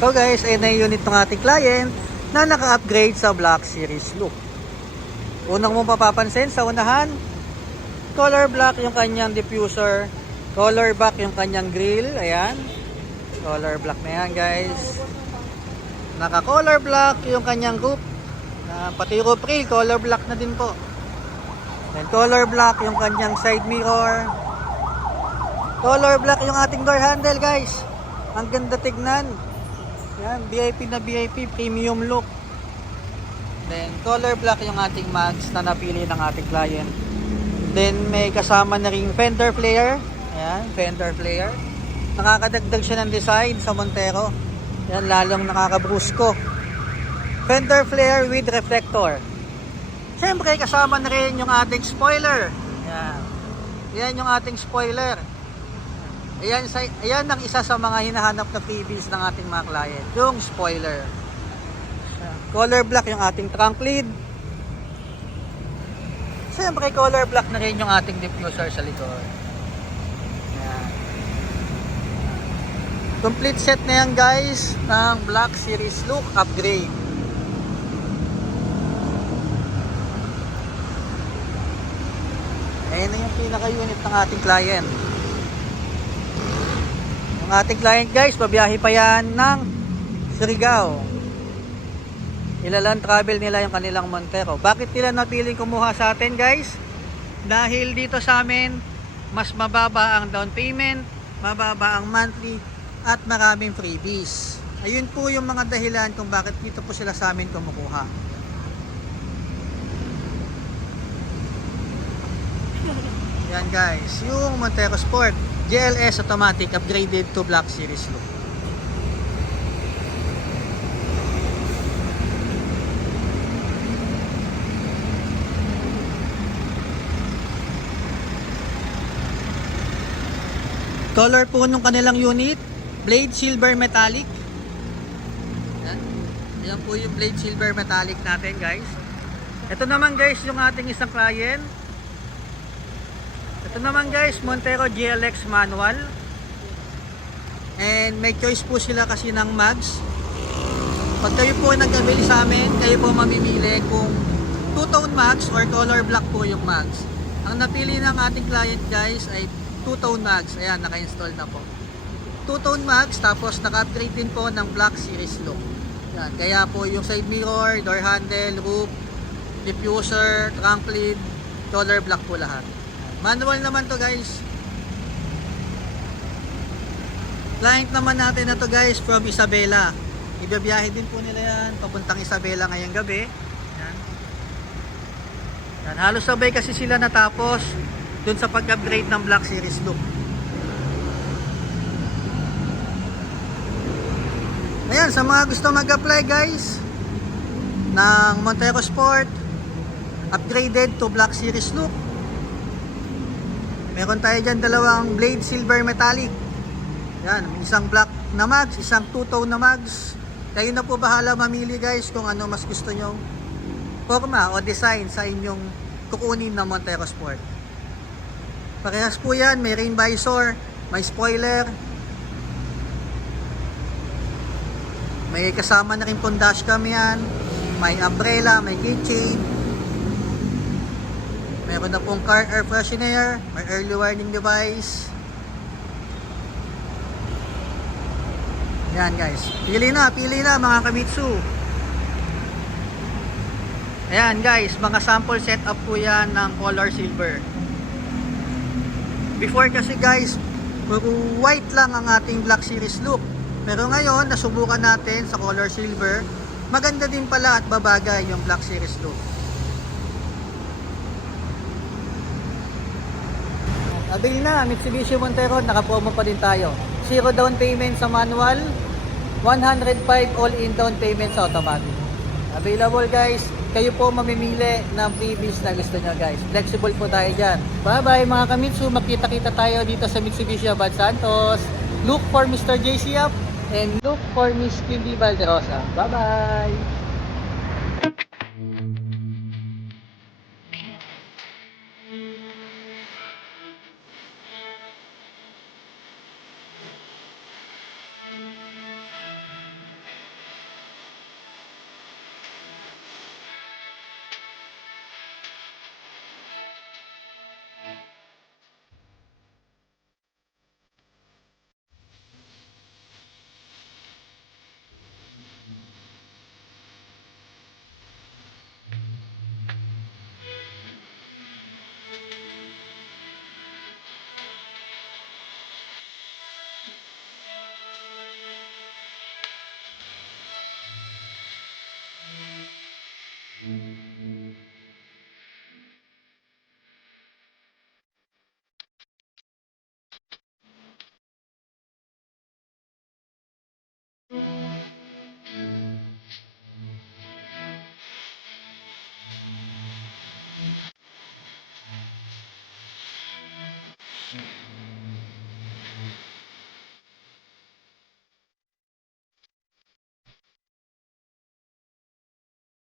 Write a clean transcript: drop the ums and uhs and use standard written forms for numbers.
So guys, ayun na yung unit ng ating client na naka-upgrade sa Black Series look. Unang mong papapansin sa unahan, color black yung kanyang diffuser, color black yung kanyang grill, ayan. Color black na yan guys. Naka-color black yung kanyang roof, pati roof rail, color black na din po. Then color black yung kanyang side mirror. Color black yung ating door handle guys. Ang ganda tignan. Yan, VIP na VIP, premium look. Then, color black yung ating mags na napili ng ating client. Then, may kasama na ring fender flare. Ayan, fender flare. Nakakadagdag siya ng design sa Montero. Yan, lalong nakakabrusko. Fender flare with reflector. Siyempre, kasama na rin yung ating spoiler. Ayan. Yan yung ating spoiler. Ayan ang isa sa mga hinahanap na freebies ng ating mga client, yung spoiler. Color black yung ating trunk lid. Siyempre color black na rin yung ating diffuser sa likod. Ayan. Complete set na yan guys ng Black Series look upgrade. Ayan na yung pinaka-unit ng ating client. Ating client guys, babiyahe pa yan ng Surigao. Ilalan travel nila yung kanilang Montero. Bakit nila napiling kumuha sa atin guys? Dahil dito sa amin, mas mababa ang down payment, mababa ang monthly, at maraming freebies. Ayun po yung mga dahilan kung bakit dito po sila sa amin kumukuha. Yan guys, yung Montero Sport GLS automatic upgraded to Black Series look. Color po nung kanilang unit, blade silver metallic. Yan po yung blade silver metallic natin guys. Ito naman guys yung ating isang client. Ito naman guys, Montero GLX manual. And may choice po sila kasi ng mags. Pag kayo po nag-avail sa amin, kayo po mamimili kung two-tone mags or color black po yung mags. Ang napili ng ating client guys ay two-tone mags. Ayan, naka-install na po. Two-tone mags, tapos naka-upgrade din po ng Black Series look. Ayan, kaya po yung side mirror, door handle, roof, diffuser, trunk lid, color black po lahat. Manual naman to guys. Client naman natin na to guys from Isabela. Ibibiyahe din po nila yan papuntang Isabela ngayong gabi. Yan. Yan. Halos sabay kasi sila natapos dun sa pag-upgrade ng Black Series look. Ayan, sa mga gusto mag-apply guys ng Montero Sport upgraded to Black Series look, meron tayo dyan dalawang blade silver metallic. Yan, isang black na mags, isang two-tone na mags. Kayo na po bahala mamili guys kung ano mas gusto nyo forma o design sa inyong kukunin na Montero Sport. Parehas po yan, may rain visor, may spoiler, may kasama na rin pong dashcam yan, may umbrella, may keychain. Meron na pong car air freshener, may early warning device. Yan guys. Pili na mga Kamitsu. Ayan guys, mga sample setup po yan ng color silver. Before kasi guys, white lang ang ating Black Series look. Pero ngayon, nasubukan natin sa color silver. Maganda din pala at babagay yung Black Series look. Avail na, Mitsubishi Montero, naka-promo pa din tayo. 0 down payment sa manual, 105 all-in down payment sa automatic. Available guys, kayo po mamimili ng freebies na gusto nyo guys. Flexible po tayo dyan. Bye bye mga Kamitsu, makita-kita tayo dito sa Mitsubishi Abad Santos. Look for Mr. JC Up and look for Miss Kimby Valderosa. Bye bye!